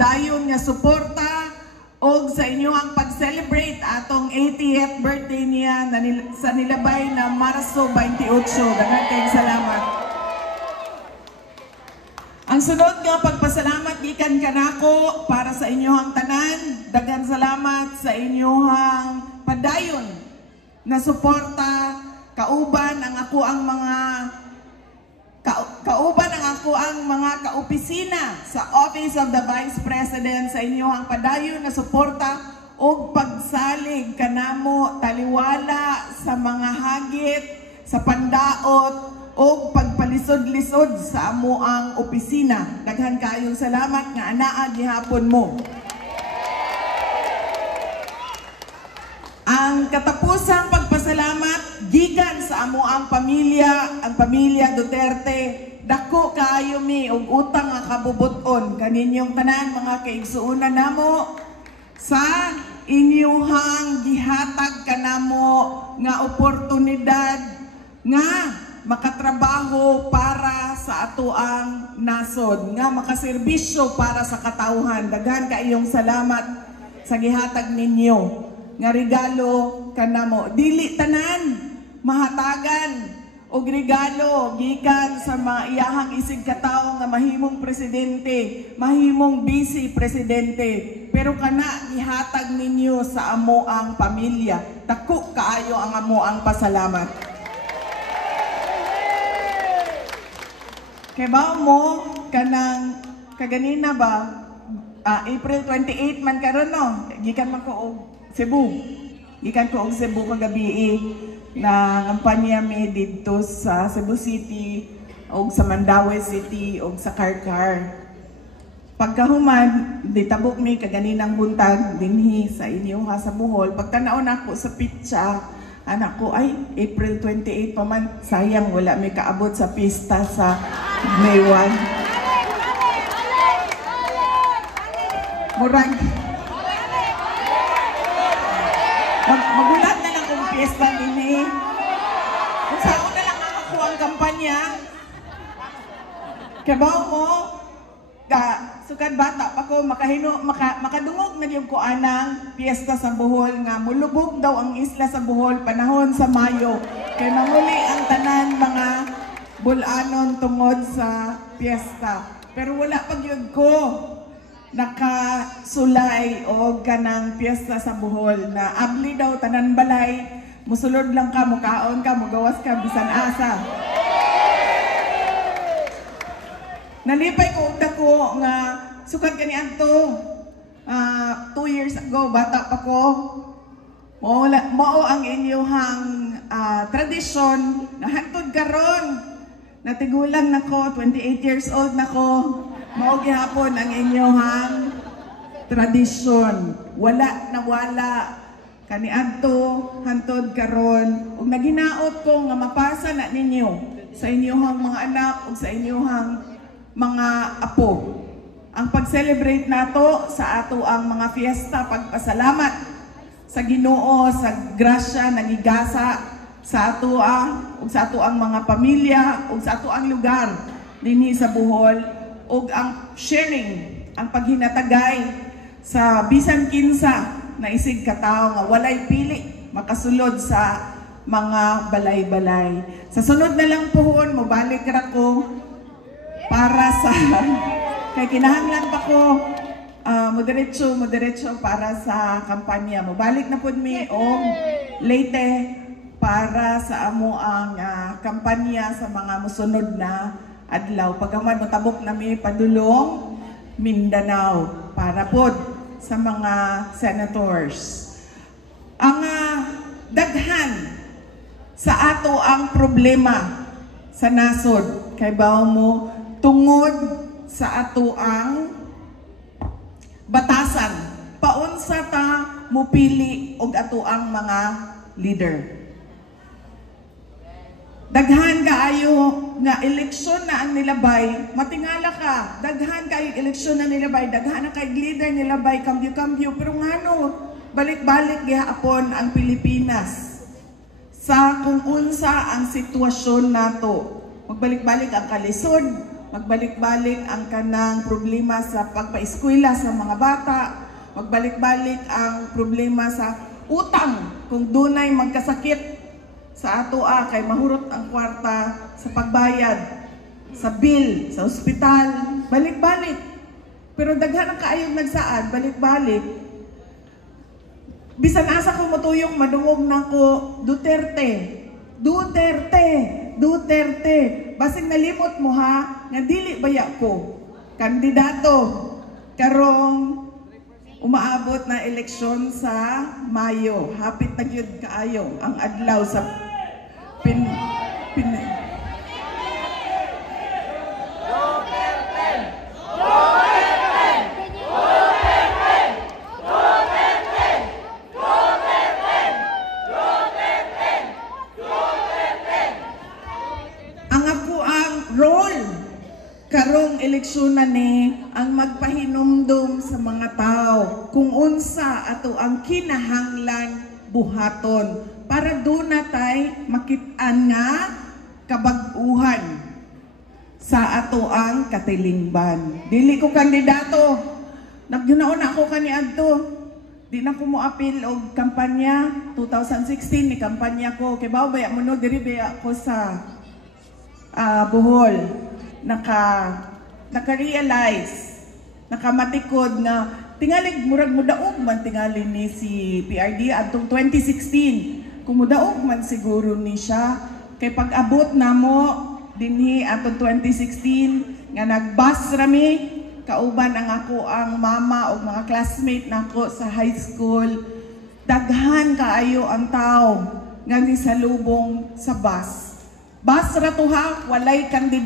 padayon nga suporta o sa inyong pag-celebrate atong 80th birthday niya sa nilabay na Marso 28. Daghang kayong salamat. Ang sunod nga pagpasalamat gikan kanako para sa inyong tanan. Daghang salamat sa inyong padayon na suporta kauban ang ako ang mga kaopisina sa Office of the Vice President sa inyong padayon na suporta o pagsalig kanamo taliwala sa mga hagit, sa pandaot o pagpalisod-lisod sa amoang opisina. Daghan kayong salamat nga anaa gihapon mo. Ang katapusang pagpasalamat gikan sa amoang pamilya, ang pamilya Duterte. Dako kaayo mi og utang nga kabubuton kaninyong tanan mga kaigsuonan namo sa inyuhang gihatag kanamo nga oportunidad nga makatrabaho para sa atoang nasod, nga makaserbisyo para sa katawhan. Daghan kaayong salamat sa gihatag ninyo nga regalo kanamo. Dili tanan mahatagan og regalo gikan sa mga iyahang isig katawo nga mahimong presidente, mahimong vice presidente. Pero kana ihatag ninyo sa amo ang pamilya. Dako kaayo ang amo ang pasalamat. Kay ba mo kanang kaganina ba April 28 man karon no, gikan man ko og Cebu. Gikan ko og Cebu kagabi na kampanya mi dito sa Cebu City og sa Mandaue City og sa Karkar. Pagkahuman, ditabok mi kaganinang buntag dinhi sa inyo sa Bohol. Pagtanaw nako sa pitsa, anak ko ay April 28 pa man, sayang wala mi kaabot sa pista sa May 1. Murag magulat na lang kung piyesta din eh. Kung saan ko na lang ako ang kampanya. Kabaw mo, sukad bata pa ko, makadungog na yung kuanang piyesta sa Bohol nga mulubog daw ang isla sa Bohol panahon sa Mayo. Kaya mamuli ang tanan mga bulanon tungod sa piyesta. Pero wala pag yun ko nakasulay o ganang piyesta sa Bohol na abli daw tanan balay, musulod lang ka, mukaon ka, mugawas ka, bisan asa. Nalipay ko dako nga sukad kani adto 2 years ago, bata pa ko. Mao ang inyong tradisyon na hantod karon. Natigulang nako, 28 years old nako. Mao gihapon ang inyong tradisyon. Wala nawala kaniadto hantod karon ug naginaot ko nga mapasa na ninyo sa inyong mga anak ug sa inyong mga apo. Ang pag-celebrate nato sa ato ang mga fiesta, pagpasalamat sa Ginoo sa grasya nagigasa sa ato ug sa ato ang mga pamilya ug sa ato ang lugar dinhi sa Bohol. O ang sharing, ang paghinatagay sa bisan kinsa na isig katawo nga walay pili makasulod sa mga balay-balay. Sa sunod na lang pohon, mobalik ra ko para sa kay kinahanglan pa ko moderecho para sa kampanya. Mobalik na pud mi og Leyte para sa amo ang kampanya sa mga musunod na adlaw. Pagkaman motabok nami padulong Mindanao para pod sa mga senators. Ang daghan sa ato ang problema sa nasod kay bawo mo tungod sa ato ang batasan. Paunsa ta mupili og ato ang mga leader. Daghan kaayo nga eleksyon na ang nilabay, matingala ka, daghan kaayo eleksyon na nilabay, daghan na kay leader nilabay, kambyo-kambyo, pero ngano, balik-balik gihapon ang Pilipinas sa kung unsa ang sitwasyon nato. Magbalik-balik ang kalisod, magbalik-balik ang kanang problema sa pagpaeskwela sa mga bata, magbalik-balik ang problema sa utang kung dunay magkasakit sa ato kay mahurot ang kwarta sa pagbayad sa bill sa ospital, balik-balik. Pero daghan ang kaayong nagsaad, balik-balik. Bisan asa ko matuyong madungog nako Duterte. Basig nalimot mo ha, nga dili baya ko kandidato karong umaabot na eleksyon sa Mayo. Hapit na gyud kaayo ang adlaw sa role karong eleksyon na ni ang magpahinumdum sa mga tao kung unsa ato ang kinahanglan buhaton para doon natay makit-an nga kabag-uhan sa ato ang katilingban. Dili ko kandidato, nagyunaon ako kaniadto. Di na ko mo apil og kampanya 2016 ni kampanya ko kay bawo baya mo no diri baya ko sa Bohol, naka-realize, nakamatikod nga tingalig murag mudaog man tingali ni si PRD atong 2016. Kung mudaog man siguro ni siya kay pag-abot namo dinhi atong 2016 nga nagbus rami kauban ang ako ang mama o mga classmate nako sa high school. Daghan kaayo ang tao nga gisalubong sa bus. Bas ra to ha, walay kandidato.